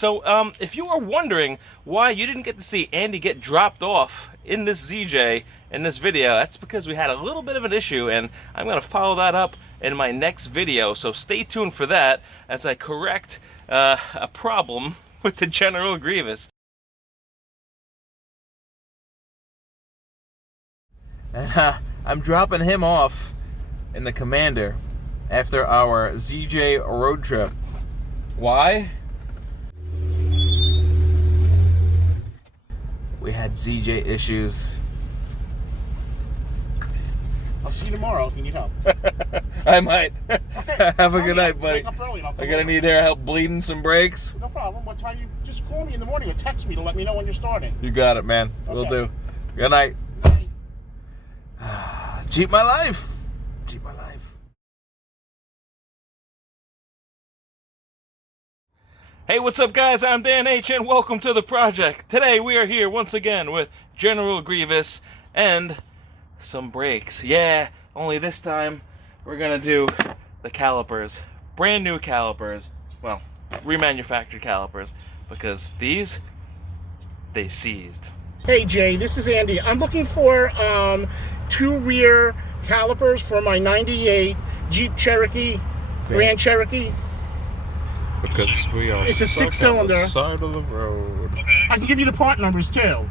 So if you are wondering why you didn't get to see Andy get dropped off in this ZJ in this video, that's because we had a little bit of an issue, and I'm going to follow that up in my next video. So stay tuned for that as I correct a problem with the General Grievous. And I'm dropping him off in the Commander after our ZJ road trip. Why? We had ZJ issues. I'll see you tomorrow if you need help. I might. Okay. Have a good night, buddy. Wake up early and I'll come I'm gonna over. need help bleeding some brakes. No problem. What time you just call me in the morning or text me to let me know when you're starting. You got it, man. Okay. Will do. Good night. Night. Cheat my life. Cheat my life. Hey, what's up, guys? I'm Dan H, and welcome to the project. Today we are here once again with General Grievous and some brakes. Yeah, only this time we're gonna do the calipers. Brand new calipers. Well, remanufactured calipers, because these, they seized. Hey Jay, this is Andy. I'm looking for two rear calipers for my 98 Jeep Cherokee, Grand Cherokee. Because we are It's a stuck six-cylinder. on the side of the road. I can give you the part numbers too.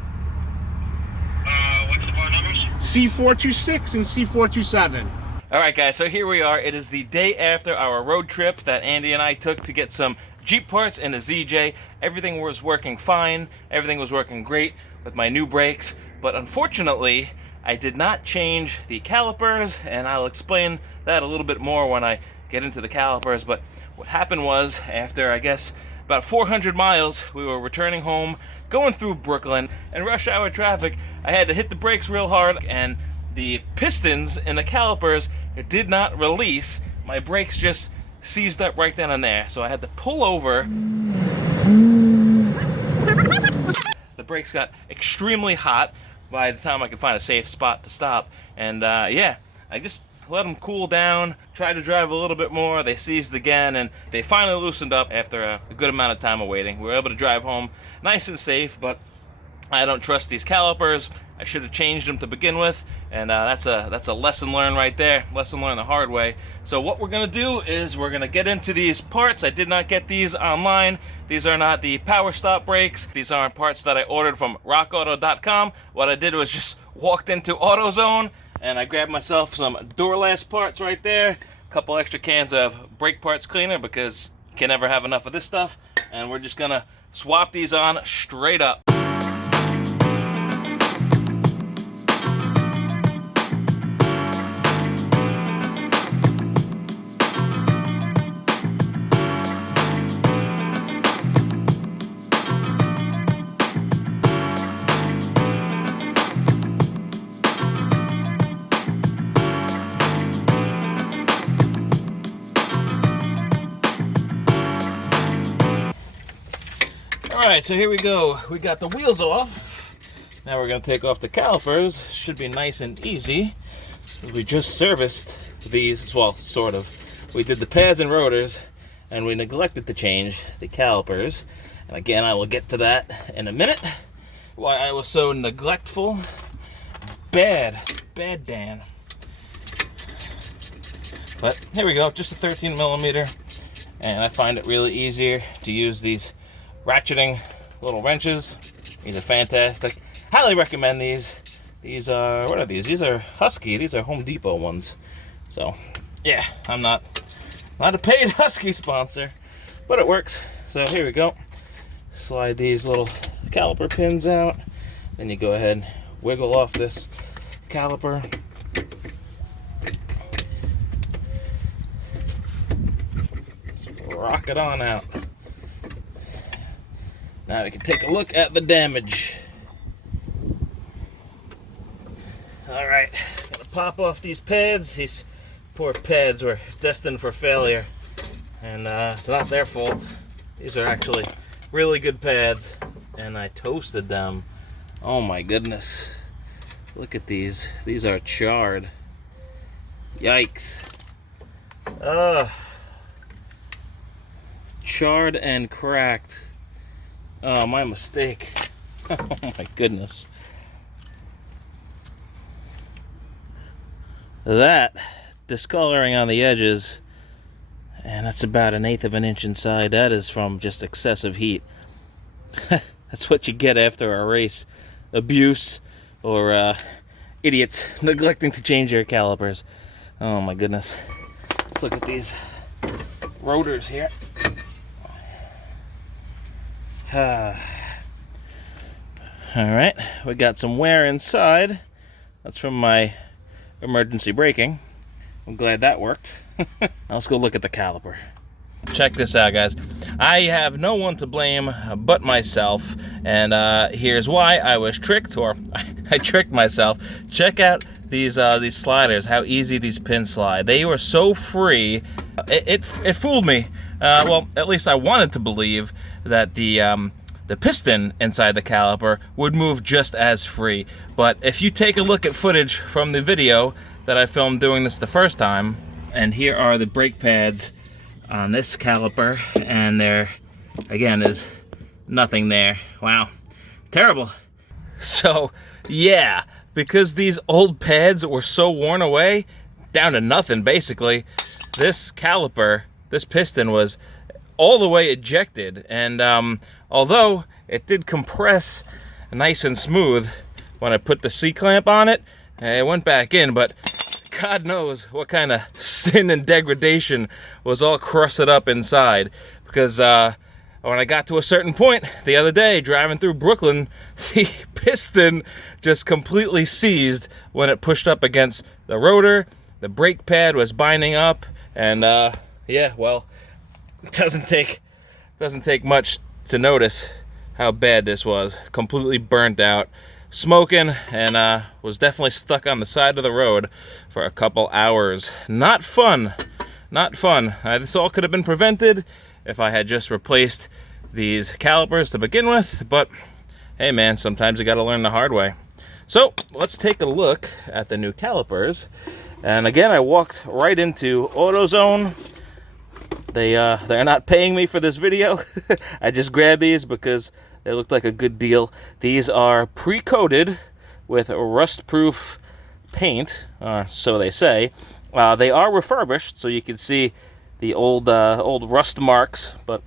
What's the part numbers? C426 and C427. Alright guys, so here we are. It is the day after our road trip that Andy and I took to get some Jeep parts in a ZJ. Everything was working fine. Everything was working great with my new brakes. But unfortunately, I did not change the calipers, and I'll explain that a little bit more when I get into the calipers. But what happened was, after I guess about 400 miles, we were returning home, going through Brooklyn, and rush hour traffic. I had to hit the brakes real hard, and the pistons in the calipers did not release. My brakes just seized up right then and there, so I had to pull over. The brakes got extremely hot by the time I could find a safe spot to stop, and yeah, I just let them cool down, tried to drive a little bit more. They seized again, and they finally loosened up after a good amount of time of waiting. We were able to drive home nice and safe, but I don't trust these calipers. I should have changed them to begin with, and that's a lesson learned right there. Lesson learned the hard way. So what we're gonna do is we're gonna get into these parts. I did not get these online. These are not the power stop brakes. These aren't parts that I ordered from rockauto.com. What I did was just walked into AutoZone, and I grabbed myself some Duralast parts right there, a couple extra cans of brake parts cleaner, because you can never have enough of this stuff, and we're just gonna swap these on straight up. Alright, so here we go. We got the wheels off. Now we're going to take off the calipers. Should be nice and easy. We just serviced these, well, sort of. We did the pads and rotors, and we neglected to change the calipers. And again, I will get to that in a minute. Why I was so neglectful. Bad Dan. But here we go, just a 13 millimeter. And I find it really easier to use these ratcheting little wrenches. These are fantastic. Highly recommend these. These are, what are these? These are Husky. These are Home Depot ones. So, yeah, I'm not a paid Husky sponsor, but it works. So here we go. Slide these little caliper pins out. Then you go ahead and wiggle off this caliper. Just rock it on out. Now we can take a look at the damage. Alright, gonna pop off these pads. These poor pads were destined for failure, and it's not their fault. These are actually really good pads, and I toasted them. Oh my goodness. Look at these. These are charred. Yikes. Charred and cracked. Oh, my mistake. Oh my goodness. That discoloring on the edges, and that's about 1/8 of an inch inside. That is from just excessive heat. That's what you get after a race. Abuse or idiots neglecting to change their calipers. Oh my goodness. Let's look at these rotors here. Alright, we got some wear inside. That's from my emergency braking. I'm glad that worked. Now let's go look at the caliper. Check this out, guys. I have no one to blame but myself, and here's why. I was tricked, or I tricked myself. Check out these sliders, how easy these pins slide. They were so free. It fooled me. Well, at least I wanted to believe that the piston inside the caliper would move just as free. But if you take a look at footage from the video that I filmed doing this the first time, and here are the brake pads on this caliper, and there again is nothing there. Wow, terrible. So yeah, because these old pads were so worn away, down to nothing basically, this caliper, this piston was all the way ejected. And although it did compress nice and smooth when I put the C-clamp on it, it went back in, but God knows what kind of sin and degradation was all crusted up inside. Because when I got to a certain point the other day driving through Brooklyn, the piston just completely seized when it pushed up against the rotor. The brake pad was binding up, and yeah, well, it doesn't take much to notice how bad this was. Completely burnt out, smoking, and was definitely stuck on the side of the road for a couple hours. Not fun. Not fun. This all could have been prevented if I had just replaced these calipers to begin with, but hey man, sometimes you gotta learn the hard way. So let's take a look at the new calipers. And again, I walked right into AutoZone. They're not paying me for this video. I just grabbed these because they looked like a good deal. These are pre-coated with rust-proof paint, so they say. They are refurbished, so you can see the old rust marks, but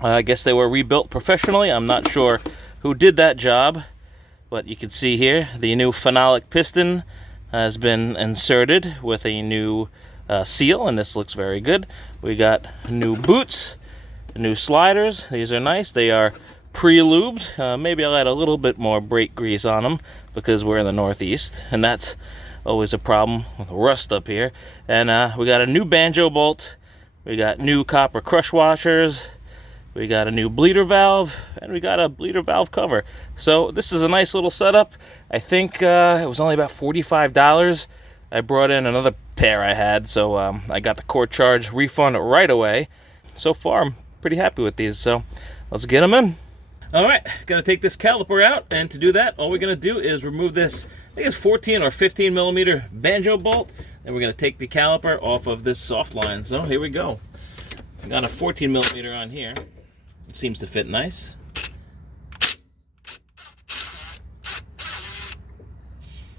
I guess they were rebuilt professionally. I'm not sure who did that job, but you can see here the new phenolic piston has been inserted with a new seal, and this looks very good. We got new boots, new sliders. These are nice. They are pre-lubed. Maybe I'll add a little bit more brake grease on them because we're in the Northeast, and that's always a problem with rust up here. And we got a new banjo bolt. We got new copper crush washers. We got a new bleeder valve, and we got a bleeder valve cover. So this is a nice little setup. I think it was only about $45. I brought in another pair I had, so I got the core charge refund right away. So far, I'm pretty happy with these, so let's get them in. All right, gonna take this caliper out, and to do that, all we're gonna do is remove this, I think it's 14 or 15 millimeter banjo bolt, and we're gonna take the caliper off of this soft line. So here we go. I got a 14 millimeter on here. It seems to fit nice.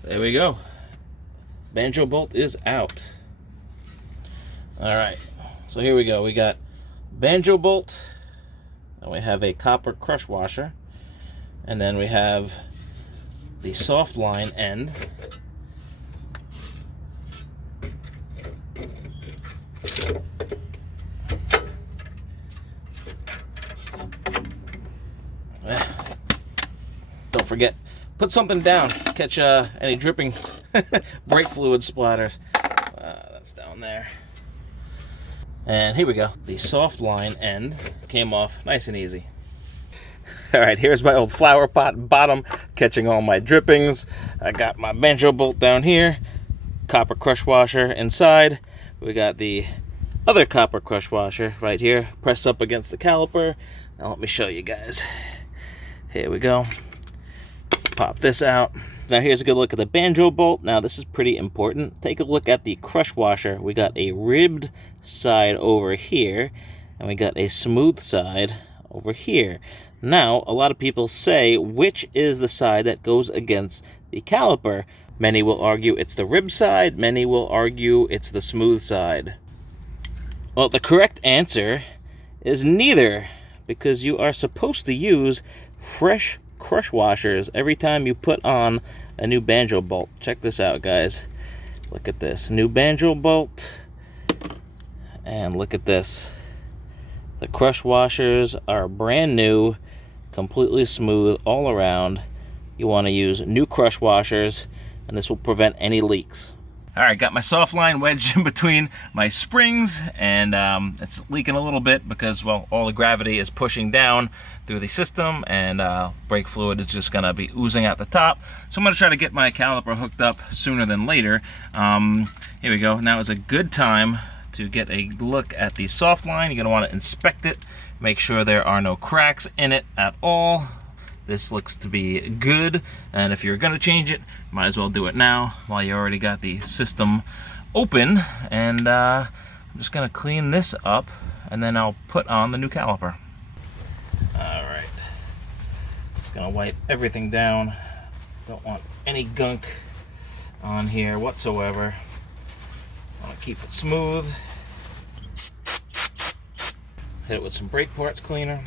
There we go. Banjo bolt is out. All right, so here we go. We got banjo bolt, and we have a copper crush washer, and then we have the soft line end. Don't forget, put something down, catch any dripping brake fluid splatters. That's down there. And here we go. The soft line end came off nice and easy. All right, here's my old flower pot bottom catching all my drippings. I got my banjo bolt down here, copper crush washer inside. We got the other copper crush washer right here, pressed up against the caliper. Now let me show you guys. Here we go. Pop this out. Now here's a good look at the banjo bolt. Now this is pretty important. Take a look at the crush washer. We got a ribbed side over here, and we got a smooth side over here. Now, a lot of people say which is the side that goes against the caliper. Many will argue it's the rib side, many will argue it's the smooth side. Well, the correct answer is neither, because you are supposed to use fresh crush washers every time you put on a new banjo bolt. Check this out, guys. Look at this. New banjo bolt. And look at this. The crush washers are brand new, completely smooth all around. You want to use new crush washers, and this will prevent any leaks. All right, got my soft line wedged in between my springs, and it's leaking a little bit because, well, all the gravity is pushing down through the system, and brake fluid is just gonna be oozing out the top. So I'm gonna try to get my caliper hooked up sooner than later. Here we go. Now is a good time to get a look at the soft line. You're gonna want to inspect it, make sure there are no cracks in it at all. This looks to be good, and if you're gonna change it, might as well do it now while you already got the system open. And I'm just gonna clean this up, and then I'll put on the new caliper. All right, just gonna wipe everything down. Don't want any gunk on here whatsoever. I want to keep it smooth. Hit it with some brake parts cleaner.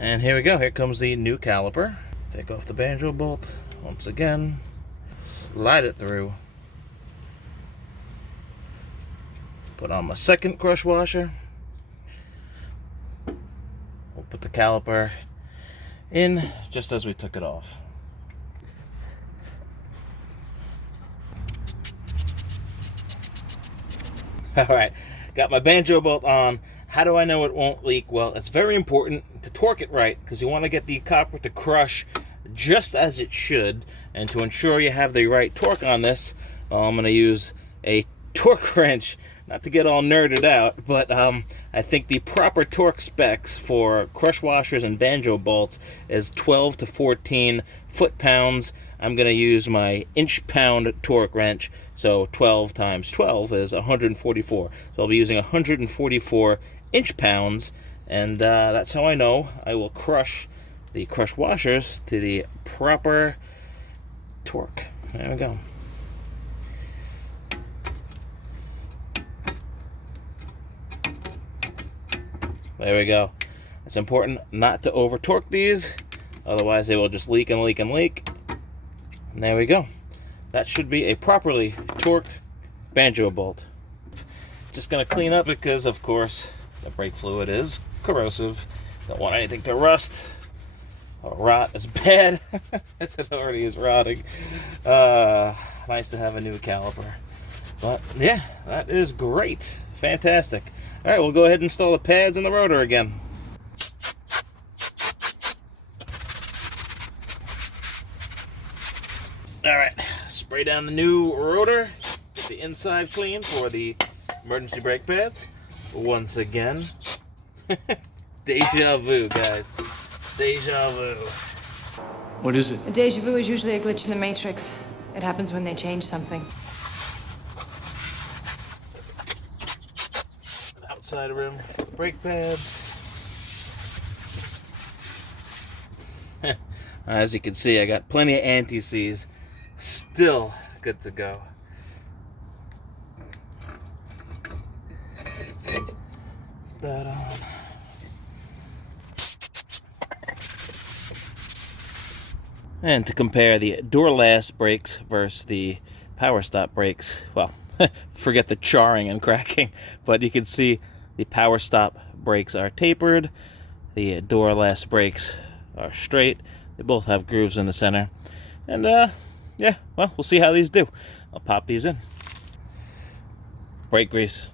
And here we go. Here comes the new caliper. Take off the banjo bolt once again. Slide it through. Put on my second crush washer. We'll put the caliper in just as we took it off. All right, got my banjo bolt on. How do I know it won't leak? Well, it's very important to torque it right, because you want to get the copper to crush just as it should. And to ensure you have the right torque on this, I'm going to use a torque wrench. Not to get all nerded out, but I think the proper torque specs for crush washers and banjo bolts is 12 to 14 foot-pounds. I'm going to use my inch-pound torque wrench, so 12 times 12 is 144. So I'll be using 144 inch-pounds, and that's how I know I will crush the crush washers to the proper torque. There we go. There we go. It's important not to over torque these, otherwise they will just leak and leak and leak. And there we go. That should be a properly torqued banjo bolt. Just gonna clean up because, of course, the brake fluid is corrosive. Don't want anything to rust or rot as bad as it already is rotting. Nice to have a new caliper. But yeah, that is great. Fantastic. All right, we'll go ahead and install the pads and the rotor again. All right, spray down the new rotor, get the inside clean for the emergency brake pads. Once again, deja vu, guys. Deja vu. What is it? A deja vu is usually a glitch in the Matrix. It happens when they change something. Outside rim for the brake pads. As you can see, I got plenty of anti-seize. Still good to go. Put that on. And to compare the Duralast brakes versus the Power Stop brakes, well, forget the charring and cracking, but you can see the Power Stop brakes are tapered, the Duralast brakes are straight. They both have grooves in the center. And yeah, well, we'll see how these do. I'll pop these in. Brake grease.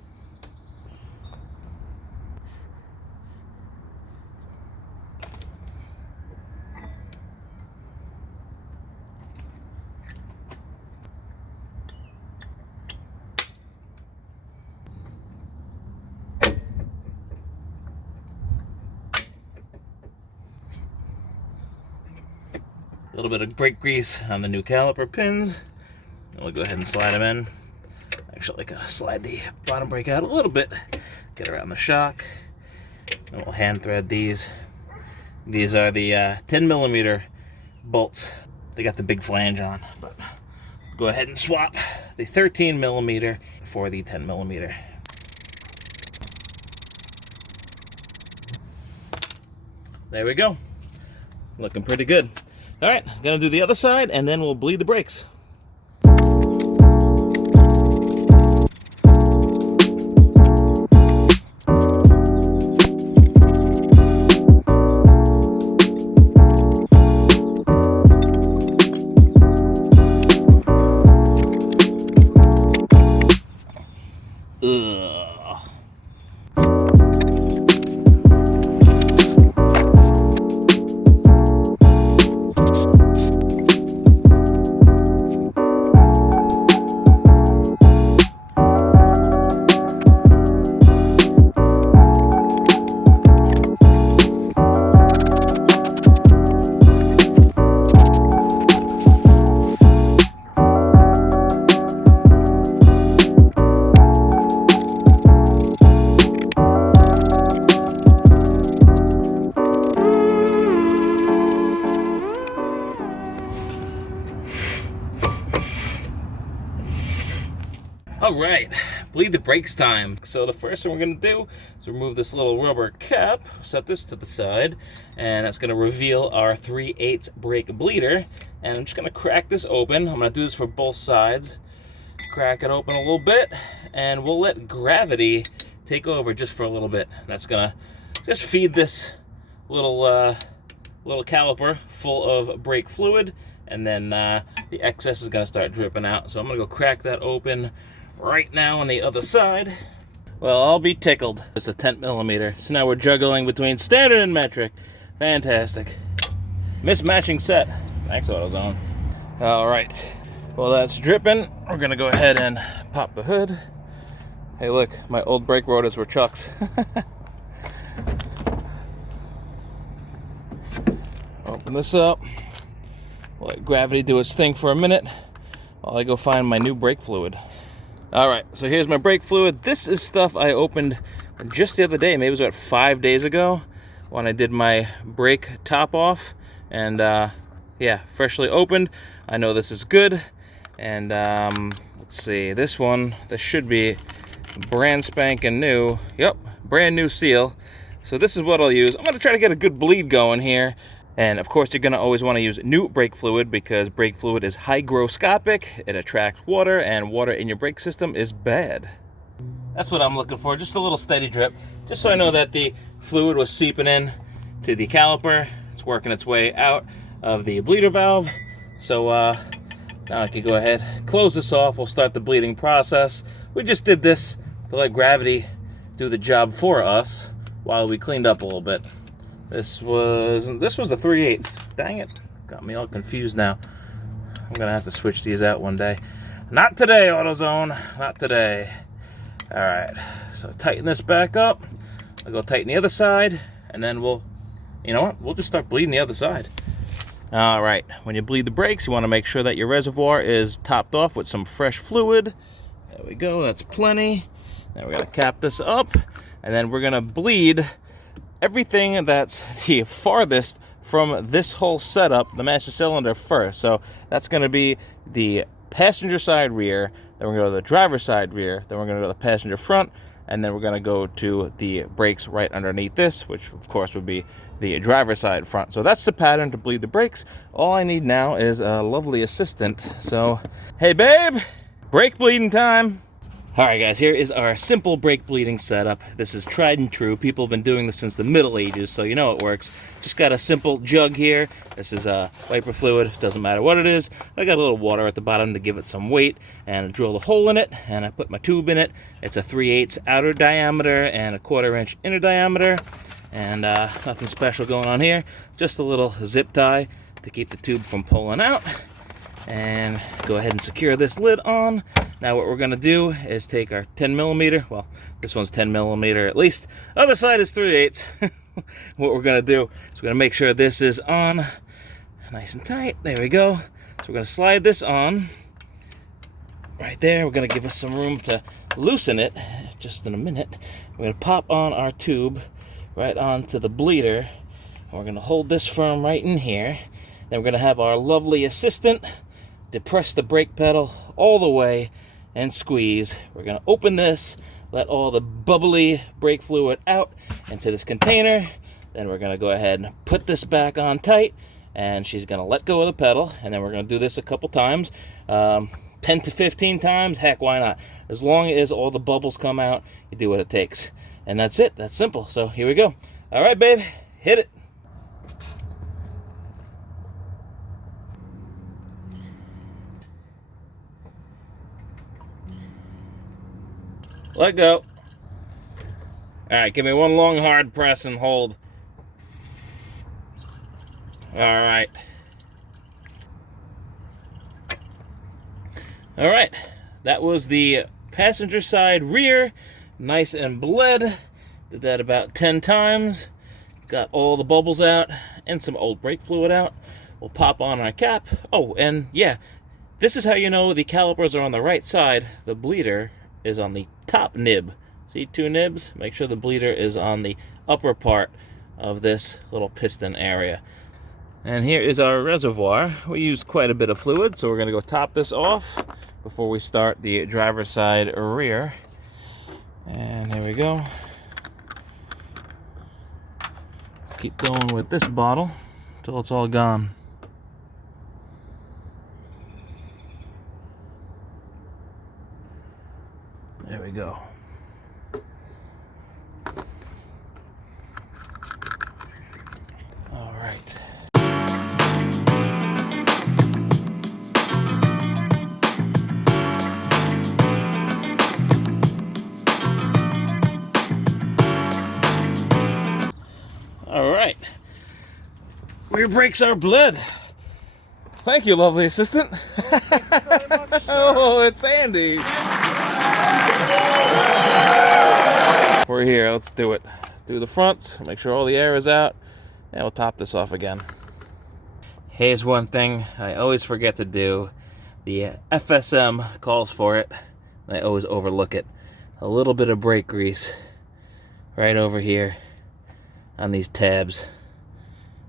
A little bit of brake grease on the new caliper pins. We'll go ahead and slide them in. Actually, gotta slide the bottom brake out a little bit, get around the shock, and we'll hand thread these. These are the 10mm bolts. They got the big flange on, but go ahead and swap the 13mm for the 10mm. There we go. Looking pretty good. All right, gonna do the other side, and then we'll bleed the brakes. Ugh. All right, bleed the brakes time. So the first thing we're gonna do is remove this little rubber cap, set this to the side, and that's gonna reveal our 3/8 brake bleeder. And I'm just gonna crack this open. I'm gonna do this for both sides. Crack it open a little bit, and we'll let gravity take over just for a little bit. That's gonna just feed this little caliper full of brake fluid, and then the excess is gonna start dripping out. So I'm gonna go crack that open right now on the other side. Well, I'll be tickled. It's a 10mm. So now we're juggling between standard and metric. Fantastic. Mismatching set. Thanks, AutoZone. All right. Well, that's dripping. We're gonna go ahead and pop the hood. Hey, look, my old brake rotors were chucks. Open this up. Let gravity do its thing for a minute while I go find my new brake fluid. All right, so here's my brake fluid. This is stuff I opened just the other day, maybe it was about 5 days ago when I did my brake top off. And yeah, freshly opened. I know this is good. And let's see, this should be brand spanking new. Yep, brand new seal. So this is what I'll use. I'm gonna try to get a good bleed going here. And of course, you're gonna always wanna use new brake fluid because brake fluid is hygroscopic. It attracts water, and water in your brake system is bad. That's what I'm looking for, just a little steady drip. Just so I know that the fluid was seeping in to the caliper. It's working its way out of the bleeder valve. So now I can go ahead, close this off. We'll start the bleeding process. We just did this to let gravity do the job for us while we cleaned up a little bit. This was the 3/8. Dang it, got me all confused now. I'm gonna have to switch these out one day. Not today, AutoZone, not today. All right, so tighten this back up. I'll go tighten the other side, and then we'll just start bleeding the other side. All right, when you bleed the brakes, you wanna make sure that your reservoir is topped off with some fresh fluid. There we go, that's plenty. Now we're gonna cap this up, and then we're gonna bleed everything that's the farthest from this whole setup, the master cylinder first. So that's going to be the passenger side rear, then we're going to go to the driver's side rear, then we're going to go to the passenger front, and then we're going to go to the brakes right underneath this, which of course would be the driver's side front. So that's the pattern to bleed the brakes. All I need now is a lovely assistant. So, hey babe, brake bleeding time. All right, guys, here is our simple brake bleeding setup. This is tried and true. People have been doing this since the Middle Ages, so you know it works. Just got a simple jug here. This is wiper fluid, doesn't matter what it is. I got a little water at the bottom to give it some weight, and I drill a hole in it, and I put my tube in it. It's a 3/8 outer diameter and a 1/4 inch inner diameter, and nothing special going on here. Just a little zip tie to keep the tube from pulling out. And go ahead and secure this lid on. Now what we're gonna do is take our 10mm, well, this one's 10mm at least, other side is 3/8. What we're gonna do is we're gonna make sure this is on nice and tight. There we go. So we're gonna slide this on right there. We're gonna give us some room to loosen it just in a minute. We're gonna pop on our tube right onto the bleeder, and we're gonna hold this firm right in here. Then we're gonna have our lovely assistant depress the brake pedal all the way and squeeze. We're gonna open this, let all the bubbly brake fluid out into this container. Then we're gonna go ahead and put this back on tight, and she's gonna let go of the pedal, and then we're gonna do this a couple times, 10 to 15 times, heck, why not? As long as all the bubbles come out, you do what it takes. And that's it, that's simple. So here we go. All right, babe, hit it. Let go. All right, give me one long hard press and hold. All right. All right, that was the passenger side rear, nice and bled. Did that about 10 times. Got all the bubbles out and some old brake fluid out. We'll pop on our cap. Oh, and yeah, this is how you know the calipers are on the right side. The bleeder is on the top nib. See, 2 nibs? Make sure the bleeder is on the upper part of this little piston area. And here is our reservoir. We used quite a bit of fluid, so we're gonna go top this off before we start the driver's side rear. And there we go. Keep going with this bottle until it's all gone. There we go. All right. All right. Rear brakes are bled. Thank you, lovely assistant. Oh, it's Andy. We're here. Let's do it. Do the fronts. Make sure all the air is out. And we'll top this off again. Here's one thing I always forget to do. The FSM calls for it. I always overlook it. A little bit of brake grease right over here on these tabs.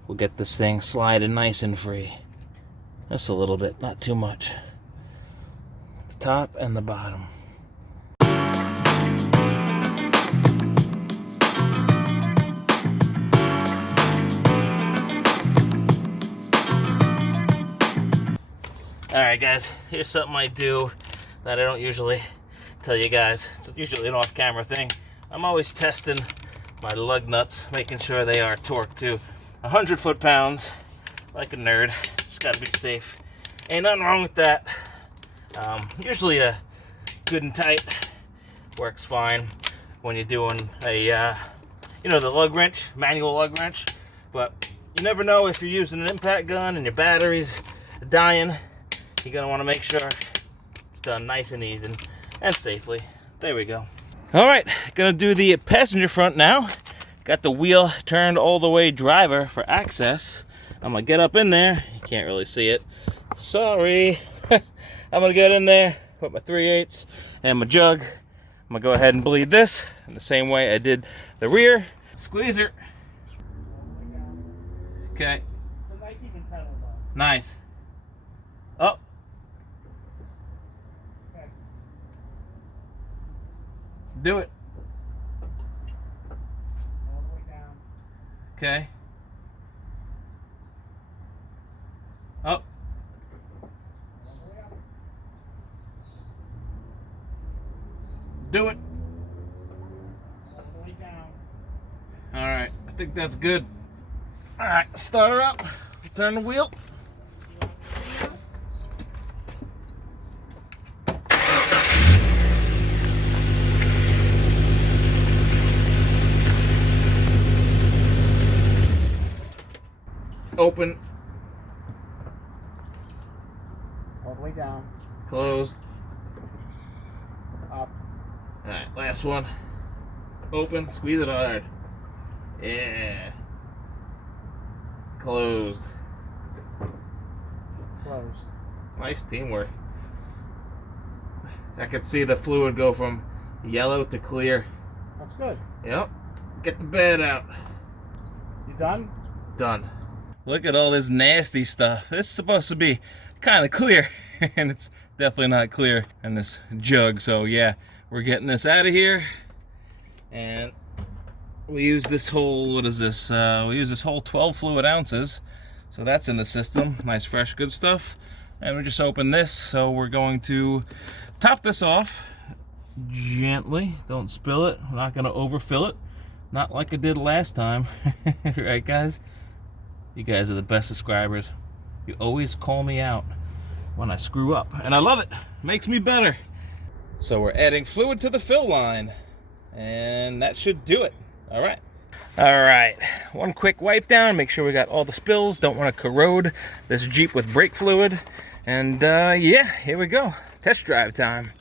We'll get this thing sliding nice and free. Just a little bit, not too much. The top and the bottom. Alright guys, here's something I do that I don't usually tell you guys. It's usually an off-camera thing. I'm always testing my lug nuts, making sure they are torqued to 100 foot-pounds, like a nerd. Just gotta be safe. Ain't nothing wrong with that. Usually a good and tight works fine when you're doing a, the lug wrench, manual lug wrench. But you never know if you're using an impact gun and your battery's dying. You're gonna want to make sure it's done nice and even and safely. There we go. All right, gonna do the passenger front now. Got the wheel turned all the way driver for access. I'm gonna get up in there. You can't really see it. Sorry. I'm gonna get in there, put my 3/8 and my jug. I'm gonna go ahead and bleed this in the same way I did the rear. Squeezer. Okay. It's a nice even pedal though. Nice. Oh. Okay. Do it. All the way down. Okay. Oh. All the way up. Do it. All the way down. All right. I think that's good. All right. Start her up. Turn the wheel. Open. All the way down. Closed. Up. All right. Last one. Open. Squeeze it hard. Yeah. Closed. Closed. Nice teamwork. I could see the fluid go from yellow to clear. That's good. Yep. Get the bed out. You done? Done. Look at all this nasty stuff. This is supposed to be kind of clear, and it's definitely not clear in this jug. So yeah, we're getting this out of here, and we use this whole, what is this? We use this whole 12 fluid ounces. So that's in the system. Nice, fresh, good stuff. And we just open this. So we're going to top this off gently. Don't spill it. We're not going to overfill it. Not like I did last time. Right, guys? You guys are the best subscribers. You always call me out when I screw up. And I love it. Makes me better. So we're adding fluid to the fill line. And that should do it. All right, one quick wipe down, make sure we got all the spills, don't want to corrode this Jeep with brake fluid, and yeah, here we go, test drive time.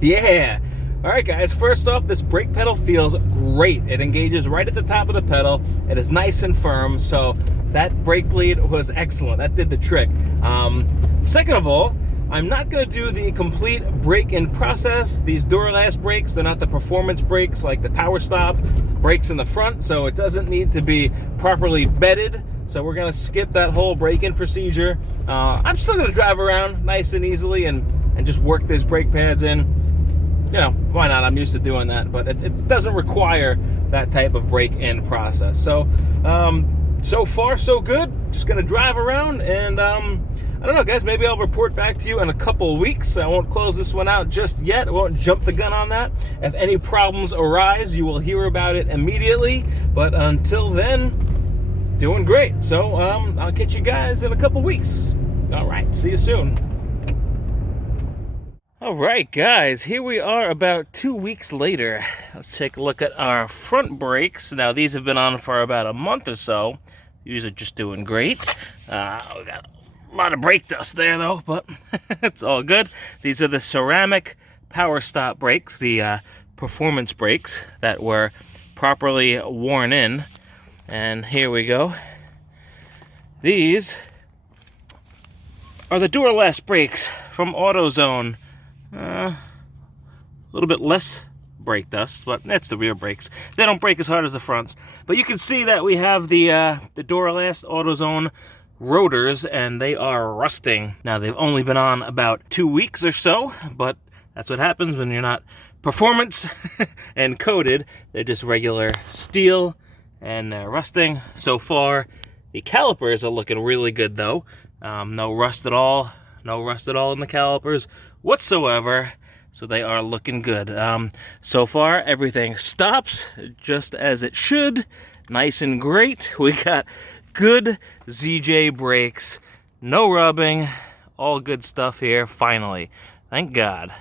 Yeah. All right, guys, first off, this brake pedal feels great. It engages right at the top of the pedal. It is nice and firm, so that brake bleed was excellent. That did the trick. Second of all, I'm not going to do the complete brake-in process. These Duralast brakes, they're not the performance brakes like the Power Stop brakes in the front, so it doesn't need to be properly bedded. So we're going to skip that whole brake-in procedure. I'm still going to drive around nice and easily and just work these brake pads in. You know, why not? I'm used to doing that, but it doesn't require that type of break-in process. So, so far, so good. Just gonna drive around, and I don't know, guys, maybe I'll report back to you in a couple of weeks. I won't close this one out just yet. I won't jump the gun on that. If any problems arise, you will hear about it immediately, but until then, doing great. So, I'll catch you guys in a couple of weeks. All right, see you soon. All right, guys, here we are about 2 weeks later. Let's take a look at our front brakes. Now, these have been on for about a month or so. These are just doing great. We got a lot of brake dust there, though, but it's all good. These are the ceramic Power Stop brakes, the performance brakes that were properly worn in. And here we go. These are the Duralast brakes from AutoZone. A little bit less brake dust, but that's the rear brakes. They don't brake as hard as the fronts. But you can see that we have the Duralast AutoZone rotors, and they are rusting. Now, they've only been on about 2 weeks or so, but that's what happens when you're not performance and coated. They're just regular steel, and they're rusting. So far, the calipers are looking really good, though. No rust at all. No rust at all in the calipers whatsoever, so they are looking good. So far, everything stops just as it should. Nice and great. We got good ZJ brakes, no rubbing, all good stuff here, finally. Thank God.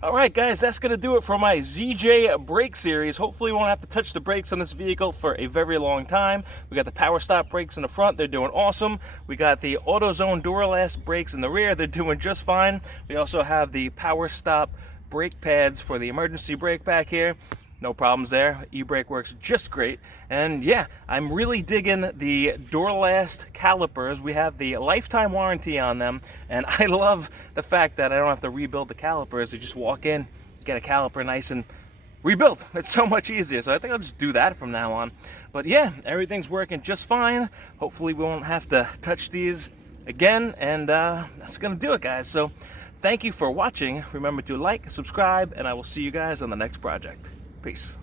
All right, guys, that's going to do it for my ZJ brake series. Hopefully, we won't have to touch the brakes on this vehicle for a very long time. We got the Power Stop brakes in the front. They're doing awesome. We got the AutoZone Duralast brakes in the rear. They're doing just fine. We also have the Power Stop brake pads for the emergency brake back here. No problems there. E-brake works just great. And yeah, I'm really digging the Duralast calipers. We have the lifetime warranty on them, and I love the fact that I don't have to rebuild the calipers. I just walk in, get a caliper nice and rebuilt. It's so much easier. So I think I'll just do that from now on. But yeah, everything's working just fine. Hopefully we won't have to touch these again, and that's gonna do it, guys. So thank you for watching. Remember to like, subscribe, and I will see you guys on the next project. Peace.